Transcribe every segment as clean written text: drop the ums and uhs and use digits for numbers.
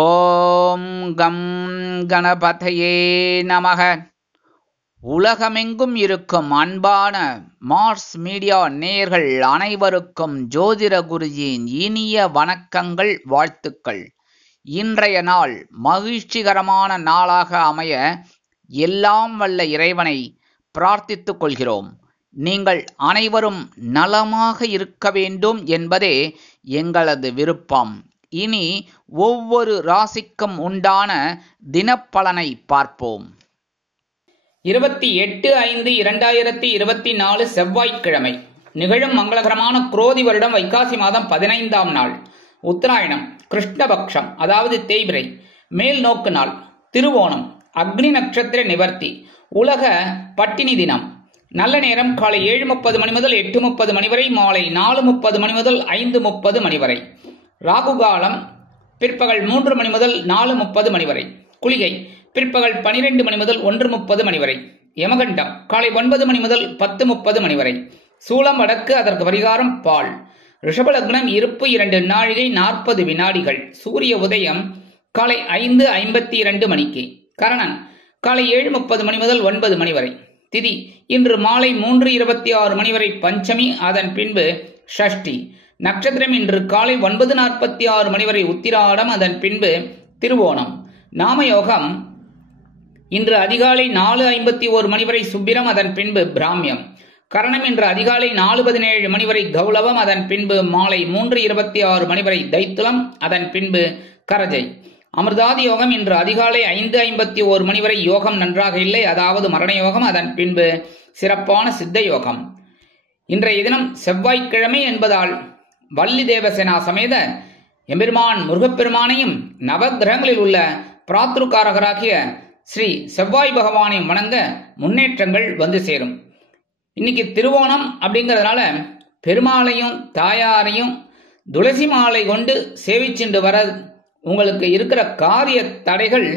ஓம் come கணபதையே நமக. உலகமெங்கும் இருக்கும் அன்பான மார்ஸ் மீடியா நேயர்கள் அனைவருக்கும் ஜோதிட குருஜியின் இனிய வணக்கங்கள், வாழ்த்துக்கள். இன்றைய நாள் மகிழ்ச்சிகரமான நாளாக அமைய எல்லாம் வல்ல இறைவனை பிரார்த்தித்துக் கொள்கிறோம். நீங்கள் அனைவரும் நலமாக இருக்க வேண்டும் என்பதே எங்களது விருப்பம். இனி ஒவ்வொரு ராசிக்கும் உண்டான தினப்பலனை பார்ப்போம். 28/5/2024 செவ்வாய்க்கிழமை நிகழும் மங்களகரமான குரோதி வருடம் வைகாசி மாதம் 15ஆம் நாள், உத்தராயணம், கிருஷ்ணபக்ஷம் அதாவது தேய்பிறை, மேல் நோக்கு நாள், திருவோணம், அக்னி நட்சத்திர நிவர்த்தி, உலக பட்டினி தினம். நல்ல நேரம் காலை 7:30 மணி முதல் 8:30 மணி வரை, மாலை 4:30 மணி முதல் 5:30 மணி வரை. ராகு காலம் பிற்பகல் 3 மணி முதல் 4:30 மணி வரை. குளிகை பிற்பகல் 12 மணி முதல் 1:30 மணி வரை. யமகண்டம் காலை 9 மணி முதல் 10:30 மணி வரை. சூலம் வடக்கு, அதற்கு பரிகாரம் பால். ரிஷப லக்னம், இருப்பு 2 நாழிகை 40 வினாடிகள். சூரிய உதயம் காலை 5:52 மணிக்கு. கரணன் காலை 7:30 மணி முதல் 9 மணி வரை. திதி இன்று மாலை 3:26 மணி வரை பஞ்சமி, அதன் பின்பு ஷஷ்டி. நட்சத்திரம் இன்று காலை 9:46 மணி வரை உத்திராடம், அதன் பின்பு திருவோணம். நாமயோகம் இன்று அதிகாலை 4:51 மணி வரை சுப்பிரம், அதன் பின்பு பிராமியம். கரணம் இன்று அதிகாலை 4:17 மணி வரை கௌளவம், அதன் பின்பு மாலை 3:26 மணி வரை தைத்துலம், அதன் பின்பு கரஜை. அமிர்தாதி யோகம் இன்று அதிகாலை 5:51 மணி வரை யோகம் நன்றாக இல்லை, அதாவது மரண யோகம், அதன் பின்பு சிறப்பான சித்த யோகம். இன்றைய தினம் செவ்வாய்க்கிழமை என்பதால் வள்ளி தேவசேனா சமேத எம்பெருமான் முருகப்பெருமானையும் நவகிரகங்களில் உள்ள பிராத்ருக்காரகராகிய ஸ்ரீ செவ்வாய் பகவானையும் வணங்க முன்னேற்றங்கள் வந்து சேரும். இன்னைக்கு திருவோணம் அப்படிங்கிறதுனால பெருமாளையும் தாயாரையும் துளசி மாலை கொண்டு சேவிச்சுண்டு வர உங்களுக்கு இருக்கிற காரிய தடைகள்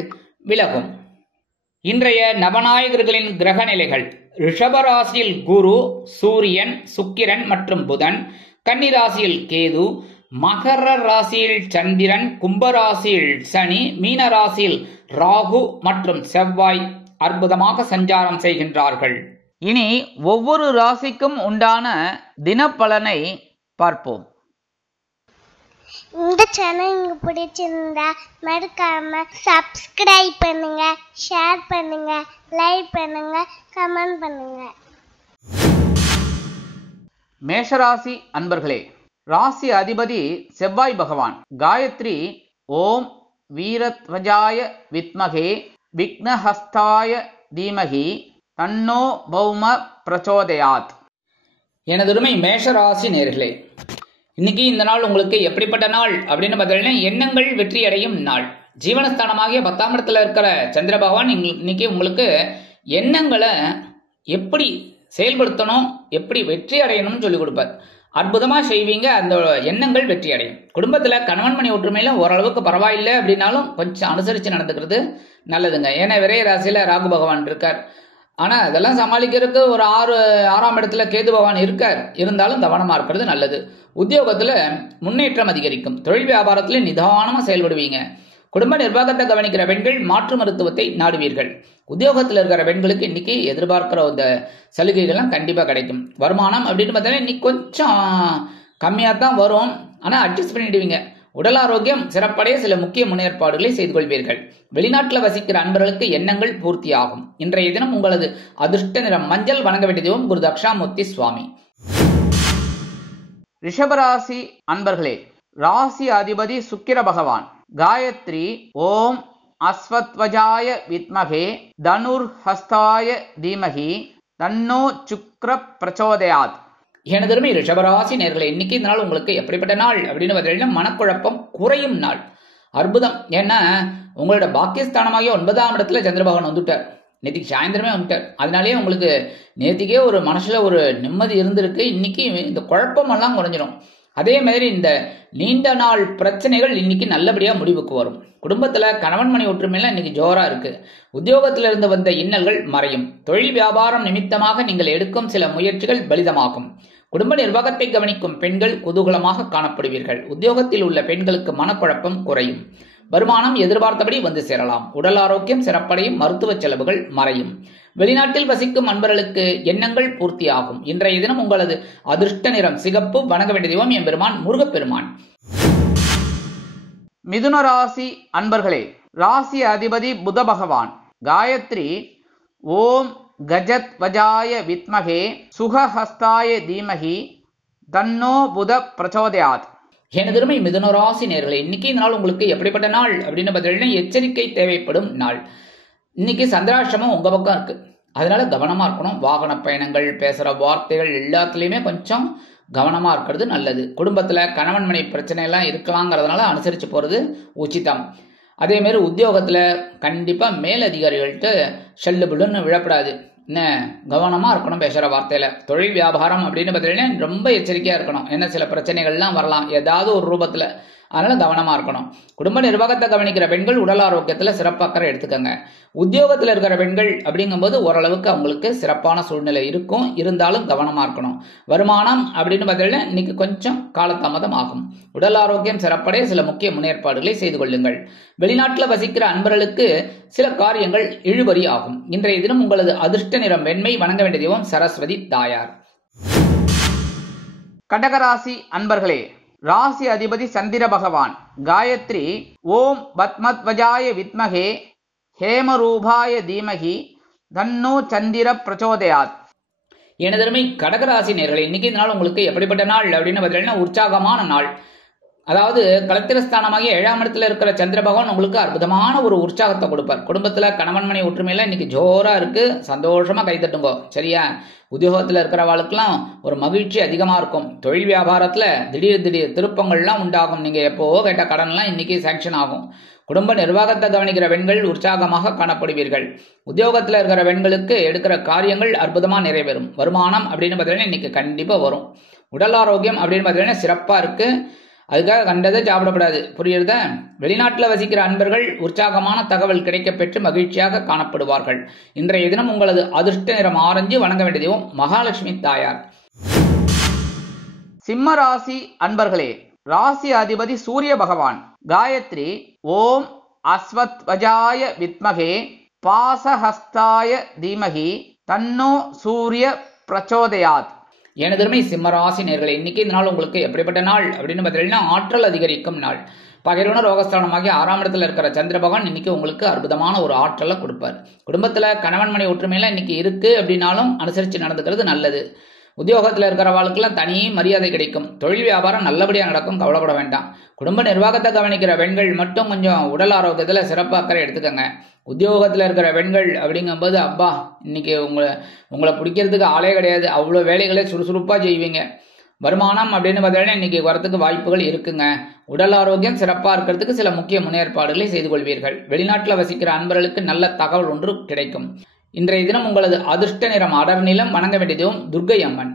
விலகும். இன்றைய நவநாயகர்களின் கிரக நிலைகள்: ரிஷபராசியில் குரு, சூரியன், சுக்கிரன் மற்றும் புதன். கன்னிராசியில் கேது, மகர ராசியில் சந்திரன், கும்பராசியில் சனி, மீன ராசியில் ராகு மற்றும் செவ்வாய் அற்புதமாக சஞ்சாரம் செய்கின்றார்கள். இனி ஒவ்வொரு ராசிக்கும் உண்டான தினப்பலனை பார்ப்போம். இந்த சேனல் உங்களுக்கு பிடிச்சிருந்தா மறக்காம சப்ஸ்கிரைப் பண்ணுங்க, ஷேர் பண்ணுங்க, லைக் பண்ணுங்க, கமெண்ட் பண்ணுங்க. மேஷராசி அன்பர்களே, ராசி அதிபதி செவ்வாய் பகவான். காயத்ரி ஓம் வீரத்வஜாய வித்மகே விக்னஹஸ்தாய தீமகி தன்னோ பௌம பிரச்சோதயாத். எனதுரிமை மேஷராசி நேர்களே, இன்னைக்கு இந்த நாள் உங்களுக்கு எப்படிப்பட்ட நாள் அப்படின்னு பார்த்தீங்கன்னா, எண்ணங்கள் வெற்றி அடையும் நாள். ஜீவனஸ்தானமாகிய 10ஆம் இடத்துல இருக்கிற சந்திர பகவான் இன்னைக்கு உங்களுக்கு எண்ணங்களை எப்படி செயல்படுத்தணும், எப்படி வெற்றி அடையணும்னு சொல்லிக் கொடுப்பார். அற்புதமா செய்வீங்க, அந்த எண்ணங்கள் வெற்றி அடையும். குடும்பத்துல கணவன் மணி ஒற்றுமையில ஓரளவுக்கு பரவாயில்லை அப்படின்னாலும் கொஞ்சம் அனுசரித்து நடந்துக்கிறது நல்லதுங்க. ஏன்னா விரைய ராசியில ராகு பகவான் இருக்கார். ஆனா அதெல்லாம் சமாளிக்கிறதுக்கு ஒரு 6ஆம் இடத்துல கேது பகவான் இருக்கார். இருந்தாலும் கவனமா இருக்கிறது நல்லது. உத்தியோகத்துல முன்னேற்றம் அதிகரிக்கும். தொழில் வியாபாரத்துல நிதானமா செயல்படுவீங்க. குடும்ப நிர்வாகத்தை கவனிக்கிற பெண்கள் மாற்று மருத்துவத்தை நாடுவீர்கள். உத்தியோகத்தில் இருக்கிற பெண்களுக்கு இன்னைக்கு எதிர்பார்க்கிற இந்த சலுகைகள்லாம் கண்டிப்பா கிடைக்கும். வருமானம் அப்படின்னு பார்த்தீங்கன்னா இன்னைக்கு கொஞ்சம் கம்மியா தான் வரும், ஆனா அட்ஜஸ்ட் பண்ணிடுவீங்க. உடல் ஆரோக்கியம் சிறப்படைய சில முக்கிய முன்னேற்பாடுகளை செய்து கொள்வீர்கள். வெளிநாட்டில் வசிக்கிற அன்பர்களுக்கு எண்ணங்கள் பூர்த்தியாகும். இன்றைய தினம் உங்களது அதிர்ஷ்ட நிறம் மஞ்சள். வணங்க வேண்டிய தெய்வம் குரு தக்ஷாமூர்த்தி சுவாமி. ரிஷபராசி அன்பர்களே, ராசி அதிபதி சுக்கிர பகவான். காயத்ரி ஓம் அஸ்வத்வஜாய வித்மகே தனுர்ஹஸ்தாய தீமகி தன்னோ சுக்ர பிரச்சோதயாத். எனதுமே ரிஷபராசி நேர்களே, இன்னைக்கு இந்த நாள் உங்களுக்கு எப்படிப்பட்ட நாள் அப்படின்னு பார்த்தீங்கன்னா, மனக்குழப்பம் குறையும் நாள். அற்புதம். ஏன்னா உங்களோட பாக்கியஸ்தானமாகிய 9ஆம் இடத்துல சந்திர பகவான் வந்துட்டார். நேற்றுக்கு சாயந்தரமே வந்துட்டார். அதனாலேயே உங்களுக்கு நேற்றுக்கே ஒரு மனசுல ஒரு நிம்மதி இருந்திருக்கு. இன்னைக்கு இந்த குழப்பமெல்லாம் குறைஞ்சிடும். அதே மாதிரி இந்த நீண்ட நாள் பிரச்சனைகள் இன்னைக்கு நல்லபடியா முடிவுக்கு வரும். குடும்பத்துல கணவன் மணி ஒற்றுமையில இன்னைக்கு ஜோரா இருக்கு. உத்தியோகத்திலிருந்து இருந்து வந்த இன்னல்கள் மறையும். தொழில் வியாபாரம் நிமித்தமாக நீங்கள் எடுக்கும் சில முயற்சிகள் பலிதமாகும். குடும்ப நிர்வாகத்தை கவனிக்கும் பெண்கள் குதூகலமாக காணப்படுவீர்கள். உத்தியோகத்தில் உள்ள பெண்களுக்கு மனக்குழப்பம் குறையும். வருமானம் எதிர்பார்த்தபடி வந்து சேரலாம். உடல் ஆரோக்கியம் சிறப்படையும். மருத்துவ செலவுகள் மறையும். வெளிநாட்டில் வசிக்கும் அன்பர்களுக்கு எண்ணங்கள் பூர்த்தியாகும். இன்றைய தினம் உங்களது அதிர்ஷ்ட நிறம் சிகப்பு. வணங்க வேண்டிய தெய்வம் எம்பெருமான் முருகப்பெருமான். மிதுன ராசி அன்பர்களே, ராசி அதிபதி புத பகவான். காயத்ரி ஓம் கஜத் வஜாய வித்மகே சுகஹஸ்தாய தீமகி தன்னோ புத பிரச்சோதயாத். எனதருமை மிதுன ராசி நேயர்களே, இன்னைக்கு இந்த நாள் உங்களுக்கு எப்படிப்பட்ட நாள் அப்படின்னு பார்த்தீங்கன்னா எச்சரிக்கை தேவைப்படும் நாள். இன்னைக்கு சந்திராஷ்டமம் உங்க பக்கம் இருக்கு, அதனால கவனமா இருக்கணும். வாகன பயணங்கள், பேசுற வார்த்தைகள் எல்லாத்துலயுமே கொஞ்சம் கவனமா இருக்கிறது நல்லது. குடும்பத்துல கணவன் மனைவி பிரச்சனை எல்லாம் இருக்கலாங்கிறதுனால அனுசரிச்சு போறது உச்சிதம். அதே மாதிரி உத்தியோகத்துல கண்டிப்பா மேலதிகாரிகள்கிட்ட ஷல்லுபுல்லுன்னு விழப்படாது. என்ன கவனமா இருக்கணும் பேசுற வார்த்தையில. தொழில் வியாபாரம் அப்படின்னு பார்த்தீங்கன்னா ரொம்ப எச்சரிக்கையா இருக்கணும். என்ன சில பிரச்சனைகள்லாம் வரலாம் ஏதாவது ஒரு ரூபத்துல, அதனால கவனமா இருக்கணும். குடும்ப நிர்வாகத்தை கவனிக்கிற பெண்கள் உடல் ஆரோக்கியத்துல சிறப்பு அக்கறை எடுத்துக்கங்க. உத்தியோகத்துல இருக்கிற பெண்கள் அப்படிங்கும்போது ஓரளவுக்கு அவங்களுக்கு சிறப்பான சூழ்நிலை இருக்கும், இருந்தாலும் கவனமா இருக்கணும். வருமானம் அப்படின்னு பார்த்தீங்கன்னா இன்னைக்கு கொஞ்சம் காலதாமதம் ஆகும். உடல் ஆரோக்கியம் சிறப்படைய சில முக்கிய முன்னேற்பாடுகளை செய்து கொள்ளுங்கள். வெளிநாட்டில் வசிக்கிற அன்பர்களுக்கு சில காரியங்கள் இழுபறி ஆகும். இன்றைய தினம் உங்களது அதிர்ஷ்ட நிறம் வெண்மை. வணங்க வேண்டிய தெய்வம் சரஸ்வதி தாயார். கடகராசி அன்பர்களே, ராசி அதிபதி சந்திர பகவான். காயத்ரி ஓம் பத்மத்வஜாய வித்மகே ஹேமரூபாய தீமகி தன்னோ சந்திர பிரச்சோதயாத். எனதருமை கடகராசி நேயர்களே, இன்னைக்கு இந்த நாள் உங்களுக்கு எப்படிப்பட்ட நாள் அப்படின்னு பார்த்தீங்கன்னா உற்சாகமான நாள். அதாவது கலத்திரஸ்தானமாகிய 7ஆம் இடத்துல இருக்கிற சந்திர பகவான் உங்களுக்கு அற்புதமான ஒரு உற்சாகத்தை கொடுப்பார். குடும்பத்துல கணவன் மனை ஒற்றுமையில இன்னைக்கு ஜோரா இருக்கு, சந்தோஷமா கைத்தட்டுங்கோ சரியா. உத்தியோகத்துல இருக்கிறவாளுக்கெல்லாம் ஒரு மகிழ்ச்சி அதிகமா இருக்கும். தொழில் வியாபாரத்துல திடீர் திருப்பங்கள்லாம் உண்டாகும். நீங்க எப்போவோ கேட்ட கடன்லாம் இன்னைக்கு சாங்ஷன் ஆகும். குடும்ப நிர்வாகத்தை கவனிக்கிற பெண்கள் உற்சாகமாக காணப்படுவீர்கள். உத்தியோகத்துல இருக்கிற பெண்களுக்கு எடுக்கிற காரியங்கள் அற்புதமா நிறைவேறும். வருமானம் அப்படின்னு பார்த்தீங்கன்னா இன்னைக்கு கண்டிப்பா வரும். உடல் ஆரோக்கியம் அப்படின்னு பார்த்தீங்கன்னா சிறப்பா இருக்கு, அதுக்காக கண்டதை சாப்பிடப்படாது, புரியுறதா. வெளிநாட்டில் வசிக்கிற அன்பர்கள் உற்சாகமான தகவல் கிடைக்க பெற்று மகிழ்ச்சியாக காணப்படுவார்கள். இன்றைய தினம் உங்களது அதிர்ஷ்ட நிறம் ஆரஞ்சு. வணங்க வேண்டிய தெய்வம் மகாலட்சுமி தாயார். சிம்ம ராசி அன்பர்களே, ராசி அதிபதி சூரிய பகவான். காயத்ரி ஓம் அஸ்வத்வஜாய வித்மகே பாசஹஸ்தாய தீமகி தன்னோ சூரிய பிரச்சோதயாத். எனதருமை சிம்மராசி நேயர்களே, இன்னைக்கு இந்த நாள் உங்களுக்கு எப்படிப்பட்ட நாள் அப்படின்னு பார்த்தீங்கன்னா ஆற்றல் அதிகரிக்கும் நாள். பகைவன ரோகஸ்தானமாகிய 6ஆம் இடத்துல இருக்கிற சந்திர பகவான் இன்னைக்கு உங்களுக்கு அற்புதமான ஒரு ஆற்றலை கொடுப்பார். குடும்பத்துல கணவன் மனை ஒற்றுமையெல்லாம் இன்னைக்கு இருக்கு அப்படின்னாலும் அனுசரித்து நடந்துக்கிறது நல்லது. உத்தியோகத்தில் இருக்கிறவாளுக்கெல்லாம் தனி மரியாதை கிடைக்கும். தொழில் வியாபாரம் நல்லபடியாக நடக்கும், கவலைப்பட வேண்டாம். குடும்ப நிர்வாகத்தை கவனிக்கிற பெண்கள் மட்டும் கொஞ்சம் உடல் ஆரோக்கியத்தில் சிறப்பு அக்கறை எடுத்துக்கங்க. உத்தியோகத்தில் இருக்கிற பெண்கள் அப்படிங்கும்போது அப்பா இன்னைக்கு உங்களை பிடிக்கிறதுக்கு ஆளே கிடையாது, அவ்வளோ வேலைகளை சுறுசுறுப்பாக செய்வீங்க. வருமானம் அப்படின்னு பார்த்தீங்கன்னா இன்னைக்கு வரத்துக்கு வாய்ப்புகள் இருக்குங்க. உடல் ஆரோக்கியம் சிறப்பாக இருக்கிறதுக்கு சில முக்கிய முன்னேற்பாடுகளை செய்து கொள்வீர்கள். வெளிநாட்டில் வசிக்கிற அன்பர்களுக்கு நல்ல தகவல் ஒன்று கிடைக்கும். இன்றைய தினம் உங்களது அதிர்ஷ்ட நிறம் அடர் நிலம். வணங்க வேண்டியதும் துர்க்கை அம்மன்.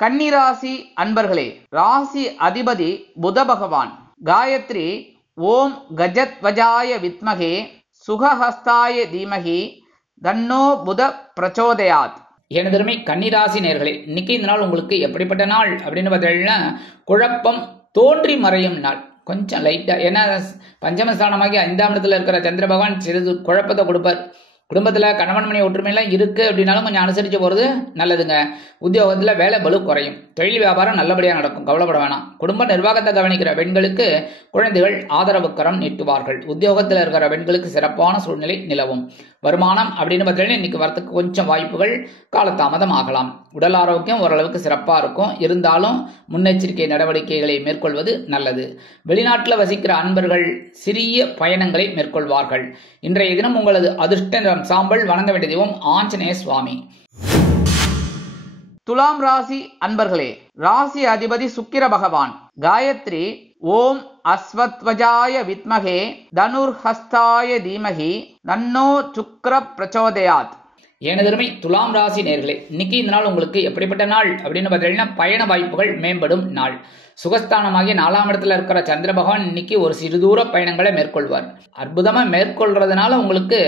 கன்னிராசி அன்பர்களே, ராசி அதிபதி புத பகவான். காயத்ரி ஓம் கஜத் வஜாய வித்மகே சுகஹஸ்தாய தீமகி தன்னோ புத பிரச்சோதயாத். எனதருமை கன்னிராசி நேயர்களே, இன்னைக்கு இந்த நாள் உங்களுக்கு எப்படிப்பட்ட நாள் அப்படின்னு பார்த்தீங்கன்னா குழப்பம் தோன்றி மறையும் நாள். கொஞ்சம் லைட்டா, ஏன்னா பஞ்சமஸ்தானமாகி 5ஆம் இடத்துல இருக்கிற சந்திர பகவான் சிறிது குழப்பத்தை கொடுப்பார். குடும்பத்துல கணவன் மனை ஒற்றுமையெல்லாம் இருக்கு அப்படின்னாலும் கொஞ்சம் அனுசரிச்சு போறது நல்லதுங்க. உத்தியோகத்துல வேலை பளு குறையும். தொழில் வியாபாரம் நல்லபடியா நடக்கும், கவலைப்பட வேணாம். குடும்ப நிர்வாகத்தை கவனிக்கிற பெண்களுக்கு குழந்தைகள் ஆதரவு கரம் நீட்டுவார்கள். உத்தியோகத்தில் இருக்கிற பெண்களுக்கு சிறப்பான சூழ்நிலை நிலவும். வருமானம் அப்படின்னு பார்த்தீங்கன்னா இன்னைக்கு வரத்துக்கு கொஞ்சம் வாய்ப்புகள் காலதாமதம் ஆகலாம். உடல் ஆரோக்கியம் ஓரளவுக்கு சிறப்பாக இருக்கும், இருந்தாலும் முன்னெச்சரிக்கை நடவடிக்கைகளை மேற்கொள்வது நல்லது. வெளிநாட்டில் வசிக்கிற அன்பர்கள் சிறிய பயணங்களை மேற்கொள்வார்கள். இன்றைய தினம் உங்களது அதிர்ஷ்ட நிறம் சாம்பல். வணங்க வேண்டிய தெய்வம் ஆஞ்சநேய சுவாமி. துலாம் ராசி அன்பர்களே, ராசி அதிபதி சுக்கிர பகவான். காயத்ரி ஓம் அஸ்வத்வஜாய வித்மகே தனுர்ஹஸ்தாய தீமகி தன்னோ சுக்ர பிரச்சோதயாத். எனதருமை துலாம் ராசி நேயர்களே, இன்னைக்கு இந்த நாள் உங்களுக்கு எப்படிப்பட்ட நாள் அப்படின்னு பார்த்தீங்கன்னா பயண வாய்ப்புகள் மேம்படும் நாள். சுகஸ்தானமாகிய 4ஆம் இடத்துல இருக்கிற சந்திர பகவான் இன்னைக்கு ஒரு சிறு தூர பயணங்களை மேற்கொள்வார். அற்புதமா மேற்கொள்றதுனால உங்களுக்கு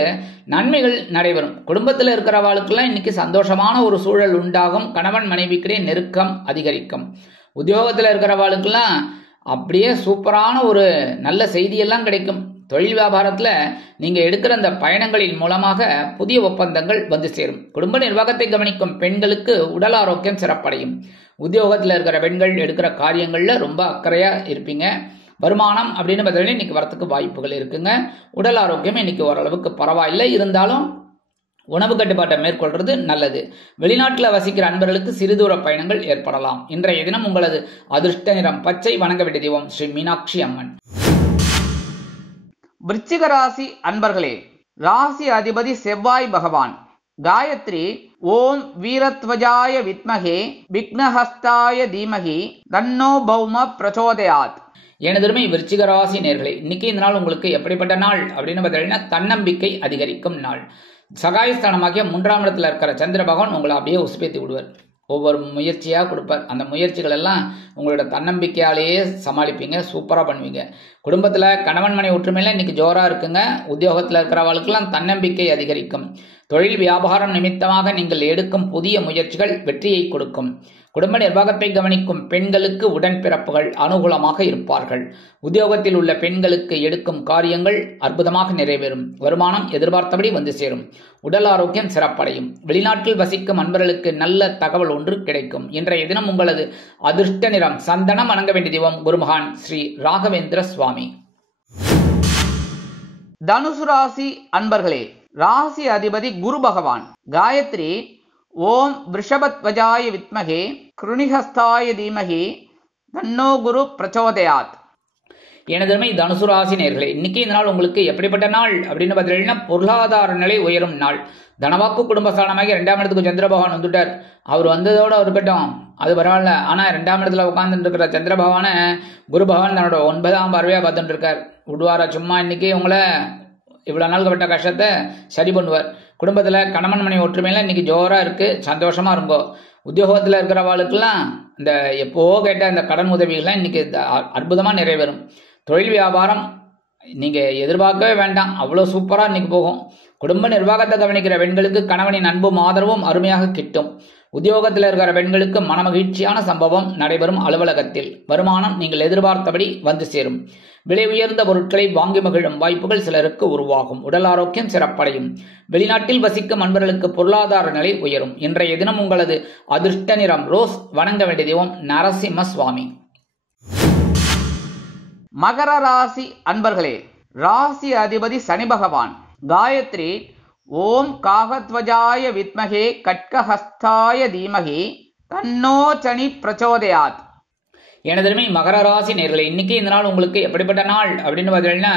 நன்மைகள் நடைபெறும். குடும்பத்தில் இருக்கிறவாளுக்கெல்லாம் இன்னைக்கு சந்தோஷமான ஒரு சூழல் உண்டாகும். கணவன் மனைவிக்கிடையே நெருக்கம் அதிகரிக்கும். உத்தியோகத்தில் இருக்கிறவாளுக்கெல்லாம் அப்படியே சூப்பரான ஒரு நல்ல செய்தியெல்லாம் கிடைக்கும். தொழில் வியாபாரத்தில் நீங்கள் எடுக்கிற அந்த பயணங்களின் மூலமாக புதிய ஒப்பந்தங்கள் வந்து சேரும். குடும்ப நிர்வாகத்தை கவனிக்கும் பெண்களுக்கு உடல் ஆரோக்கியம் சிறப்படையும். உத்தியோகத்தில் இருக்கிற பெண்கள் எடுக்கிற காரியங்களில் ரொம்ப அக்கறையாக இருப்பீங்க. வருமானம் அப்படின்னு பார்த்தீங்கன்னா இன்னைக்கு வரத்துக்கு வாய்ப்புகள் இருக்குங்க. உடல் ஆரோக்கியம் இன்னைக்கு ஓரளவுக்கு பரவாயில்லை, இருந்தாலும் உணவு கட்டுப்பாட்டை மேற்கொள்றது நல்லது. வெளிநாட்டில் வசிக்கிற அன்பர்களுக்கு சிறுதூர பயணங்கள் ஏற்படலாம். இன்றைய தினம் உங்களது அதிர்ஷ்ட நிறம் பச்சை. வணங்க வேண்டிய தெய்வம் ஸ்ரீ மீனாட்சி அம்மன். விருச்சிக ராசி அன்பர்களே, ராசி அதிபதி செவ்வாய் பகவான். காயத்ரி ஓம் வீரத்வஜாய வித்மகே விக்னஹஸ்தாய தீமகி தன்னோ பௌம பிரச்சோதயாத். எனதுமே விருச்சிக ராசி நேர்களே, இன்னைக்கு இந்த நாள் உங்களுக்கு எப்படிப்பட்ட நாள் அப்படின்னு பார்த்தீங்கன்னா தன்னம்பிக்கை அதிகரிக்கும் நாள். சகாயஸ்தானமாகிய 3ஆம் இடத்துல இருக்கிற சந்திர பகவான் உங்களை அப்படியே உசுப்பேத்தி விடுவார். ஒவ்வொரு முயற்சியாக கொடுப்பார். அந்த முயற்சிகள் எல்லாம் உங்களோட தன்னம்பிக்கையாலேயே சமாளிப்பீங்க, சூப்பராக பண்ணுவீங்க. குடும்பத்தில் கணவன் மனை ஒற்றுமையில இன்னைக்கு ஜோராக இருக்குங்க. உத்தியோகத்தில் இருக்கிறவர்களுக்கெல்லாம் தன்னம்பிக்கை அதிகரிக்கும். தொழில் வியாபாரம் நிமித்தமாக நீங்கள் எடுக்கும் புதிய முயற்சிகள் வெற்றியை கொடுக்கும். குடும்ப நிர்வாகத்தை கவனிக்கும் பெண்களுக்கு உடன்பிறப்புகள் அனுகூலமாக இருப்பார்கள். உத்தியோகத்தில் உள்ள பெண்களுக்கு எடுக்கும் காரியங்கள் அற்புதமாக நிறைவேறும். வருமானம் எதிர்பார்த்தபடி வந்து சேரும். உடல் ஆரோக்கியம் சிறப்படையும். வெளிநாட்டில் வசிக்கும் அன்பர்களுக்கு நல்ல தகவல் ஒன்று கிடைக்கும். இன்றைய தினம் உங்களது அதிர்ஷ்ட நிறம் சந்தனம். வணங்க வேண்டிய தெய்வம் குருமகான் ஸ்ரீ ராகவேந்திர சுவாமி. தனுசு ராசி அன்பர்களே, ராசி அதிபதி குரு பகவான். காயத்ரி ஓம் விருஷபத்வஜாய வித்மகே கிருணிஹஸ்தாய தீமகி தன்னோ குரு பிரச்சோதயாத். எனதருமை தனுசு ராசி நேர்களே, இன்னைக்கு இந்த நாள் உங்களுக்கு எப்படிப்பட்ட நாள் அப்படின்னு பார்த்தீங்கன்னா பொருளாதார நிலை உயரும் நாள். தனவாக்கு குடும்பஸ்தானமாகி 2ஆம் இடத்துக்கு சந்திர பகவான் வந்துட்டார். அவர் வந்ததோட இருக்கட்டும், அது பரவாயில்ல. ஆனால் 2ஆம் இடத்துல உட்கார்ந்துட்டு இருக்கிற சந்திர பகவானை குரு பகவான் தன்னோட 9ஆம் பார்வையாக பார்த்துட்டு இருக்கார். விடுவாரா சும்மா? இன்னைக்கு உங்களை இவ்வளோ நாள் பட்ட கஷ்டத்தை சரி பண்ணுவார். குடும்பத்தில் கணவன் மனை ஒற்றுமையெல்லாம் இன்னைக்கு ஜோராக இருக்குது, சந்தோஷமாக இருங்கோ. உத்தியோகத்தில் இருக்கிறவாளுக்கெல்லாம் இந்த எப்போ கேட்ட அந்த கடன் உதவிகள்லாம் இன்னைக்கு அற்புதமாக நிறைவேறும். தொழில் வியாபாரம் நீங்கள் எதிர்பார்க்கவே வேண்டாம், அவ்வளோ சூப்பராக இன்னைக்கு போகும். குடும்ப நிர்வாகத்தை கவனிக்கிற பெண்களுக்கு கணவனின் அன்பும் ஆதரவும் அருமையாக கிட்டும். உத்தியோகத்தில் இருக்கிற பெண்களுக்கு மனமகிழ்ச்சியான சம்பவம் நடைபெறும். அலுவலகத்தில் வருமானம் நீங்கள் எதிர்பார்த்தபடி வந்து சேரும். விலை உயர்ந்த பொருட்களை வாங்கி மகிழும் வாய்ப்புகள் சிலருக்கு உருவாகும். உடல் ஆரோக்கியம் சிறப்படையும். வெளிநாட்டில் வசிக்கும் அன்பர்களுக்கு பொருளாதார நிலை உயரும். இன்றைய தினம் உங்களது அதிர்ஷ்ட நிறம் ரோஸ். வணங்க வேண்டிய தெய்வம் நரசிம்ம சுவாமி. மகர ராசி அன்பர்களே, ராசி அதிபதி சனி பகவான். காயத்ரி ஓம் காகத்வஜாய வித்மகே கட்கஹஸ்தாய தீமகி தன்னோ சனி பிரச்சோதயாத். எனதருமை மகர ராசி நேர்களே, இன்னைக்கு இந்த நாள் உங்களுக்கு எப்படிப்பட்ட நாள் அப்படின்னு பார்த்தீங்கன்னா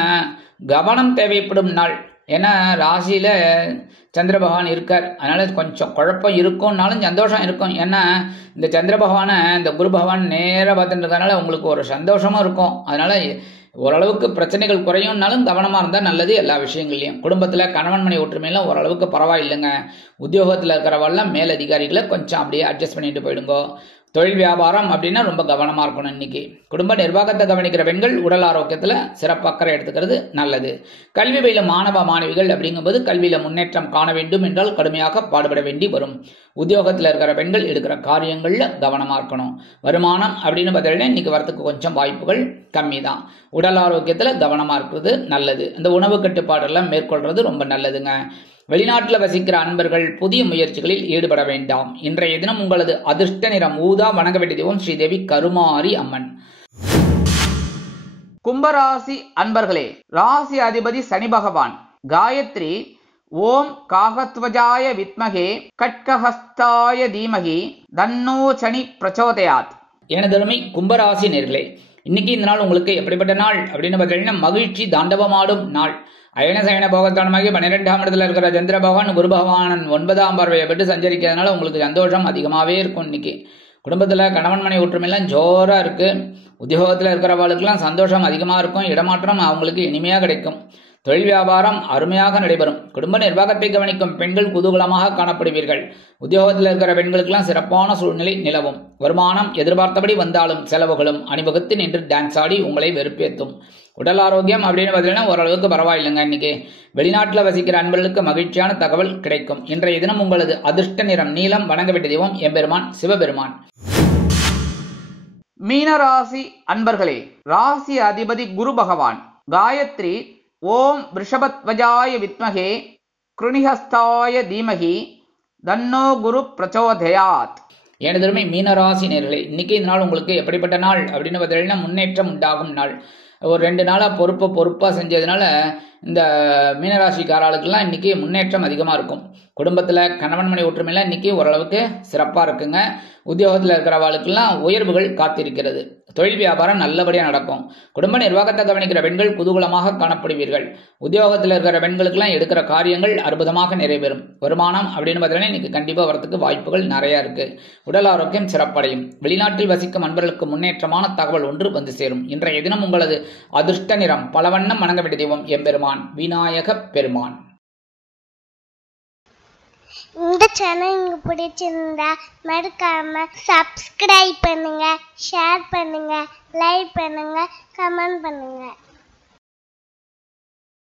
கவனம் தேவைப்படும் நாள். ஏன்னா ராசியில சந்திர பகவான் இருக்கார், அதனால கொஞ்சம் குழப்பம் இருக்கும்னாலும் சந்தோஷம் இருக்கும். ஏன்னா இந்த சந்திர பகவானை இந்த குரு பகவான் நேராக பார்த்துட்டு இருக்கனால உங்களுக்கு ஒரு சந்தோஷமும் இருக்கும். அதனால ஓரளவுக்கு பிரச்சனைகள் குறையும்னாலும் கவனமாக இருந்தால் நல்லது எல்லா விஷயங்கள்லையும். குடும்பத்தில் கணவன் மனை ஒற்றுமையெல்லாம் ஓரளவுக்கு பரவாயில்லைங்க. உத்தியோகத்தில் இருக்கிறவெல்லாம் மேலதிகாரிகளை கொஞ்சம் அப்படியே அட்ஜஸ்ட் பண்ணிட்டு போயிடுங்க. தொழில் வியாபாரம் அப்படின்னா ரொம்ப கவனமாக இருக்கணும். இன்னைக்கு குடும்ப நிர்வாகத்தை கவனிக்கிற பெண்கள் உடல் ஆரோக்கியத்தில் சிறப்பு அக்கறை எடுத்துக்கிறது நல்லது. கல்வி பயிலும் மாணவ மாணவிகள் அப்படிங்கும்போது கல்வியில் முன்னேற்றம் காண வேண்டும் என்றால் கடுமையாக பாடுபட வேண்டி வரும். உத்தியோகத்தில் இருக்கிற பெண்கள் எடுக்கிற காரியங்களில் கவனமாக இருக்கணும். வருமானம் அப்படின்னு பார்த்தீங்கன்னா இன்னைக்கு வரத்துக்கு கொஞ்சம் வாய்ப்புகள் கம்மி தான். உடல் ஆரோக்கியத்தில் கவனமாக இருக்கிறது நல்லது. அந்த உணவு கட்டுப்பாடெல்லாம் மேற்கொள்றது ரொம்ப நல்லதுங்க. வெளிநாட்டில் வசிக்கிற அன்பர்கள் புதிய முயற்சிகளில் ஈடுபட வேண்டாம். இன்றைய தினம் உங்களது அதிர்ஷ்ட நிறம் ஊதா. வணங்க வேண்டிய தெய்வம் ஸ்ரீதேவி கருமாரி அம்மன். கும்பராசி அன்பர்களே, ராசி அதிபதி சனி பகவான். காயத்ரி ஓம் காகத்வஜாய வித்மகே கட்கஹஸ்தாய தீமகி தன்னோ சனி பிரச்சோதயாத். எனதருமை கும்பராசி நேர்களே, இன்னைக்கு இந்த நாள் உங்களுக்கு எப்படிப்பட்ட நாள் அப்படின்னு பார்த்தீங்கன்னா மகிழ்ச்சி தாண்டவமாடும் நாள். அயன சயன போகத்தானமாகி 12ஆம் இடத்துல இருக்கிற சந்திர பகவான் குரு பகவான் 9ஆம் பார்வையை பெற்று சஞ்சரிக்கிறதுனால உங்களுக்கு சந்தோஷம் அதிகமாகவே இருக்கும். இன்னைக்கு குடும்பத்தில் கணவன் மனை ஒற்றுமையெல்லாம் ஜோராக இருக்குது. உத்தியோகத்தில் இருக்கிறவர்களுக்கெல்லாம் சந்தோஷம் அதிகமாக இருக்கும். இடமாற்றம் அவங்களுக்கு இனிமையாக கிடைக்கும். தொழில் வியாபாரம் அருமையாக நடைபெறும். குடும்ப நிர்வாகத்தை கவனிக்கும் பெண்கள் குதூகலமாக காணப்படுவீர்கள். உத்தியோகத்தில் இருக்கிற பெண்களுக்கெல்லாம் சிறப்பான சூழ்நிலை நிலவும். வருமானம் எதிர்பார்த்தபடி வந்தாலும் செலவுகளும் அணிவகுத்து நின்று டான்ஸ் ஆடி உங்களை வெறுப்பேற்றும். உடல் ஆரோக்கியம் அப்படின்னு பார்த்தீங்கன்னா ஓரளவுக்கு பரவாயில்லைங்க. இன்னைக்கு வெளிநாட்டில் வசிக்கிற அன்பர்களுக்கு மகிழ்ச்சியான தகவல் கிடைக்கும். இன்றைய தினம் உங்களது அதிர்ஷ்ட நிறம் நீலம். வணங்க வேண்டிய தெய்வம் எம்பெருமான் சிவபெருமான். மீனராசி அன்பர்களே, ராசி அதிபதி குரு பகவான். காயத்ரி ஓம் ரிஷபத்வஜாய வித்மகே கிருணிஹஸ்தாய தீமகி தன்னோ குரு பிரச்சோதயாத். எனதருமை மீனராசி நேர்களே, இன்னைக்கு இந்த நாள் உங்களுக்கு எப்படிப்பட்ட நாள் அப்படின்னு பார்த்தீங்கன்னா முன்னேற்றம் உண்டாகும் நாள். ஒரு 2 நாளாக பொறுப்பாக செஞ்சதுனால இந்த மீனராசிக்காரர்களுக்கெல்லாம் இன்னைக்கு முன்னேற்றம் அதிகமாக இருக்கும். குடும்பத்தில் கணவன் மனைவி ஒற்றுமையில் இன்னைக்கு ஓரளவுக்கு சிறப்பாக இருக்குங்க. உத்தியோகத்தில் இருக்கிறவாளுக்கெல்லாம் உயர்வுகள் காத்திருக்கிறது. தொழில் வியாபாரம் நல்லபடியாக நடக்கும். குடும்ப நிர்வாகத்தை கவனிக்கிற பெண்கள் குதூகலமாக காணப்படுவீர்கள். உத்தியோகத்தில் இருக்கிற பெண்களுக்கெல்லாம் எடுக்கிற காரியங்கள் அற்புதமாக நிறைவேறும். வருமானம் அப்படின்னு பார்த்தீங்கன்னா இன்னைக்கு கண்டிப்பாக வரத்துக்கு வாய்ப்புகள் நிறையா இருக்கு. உடல் ஆரோக்கியம் சிறப்படையும். வெளிநாட்டில் வசிக்கும் அன்பர்களுக்கு முன்னேற்றமான தகவல் ஒன்று வந்து சேரும். இன்றைய தினம் உங்களது அதிர்ஷ்ட நிறம் பலவண்ணம் வணங்க வேண்டிய தெய்வம் எம்பெருமான் விநாயக பெருமான். இந்த சேனல் உங்களுக்கு பிடிச்சிருந்தா மறக்காம சப்ஸ்கிரைப் பண்ணுங்க, ஷேர் பண்ணுங்க, லைக் பண்ணுங்க, கமெண்ட் பண்ணுங்க.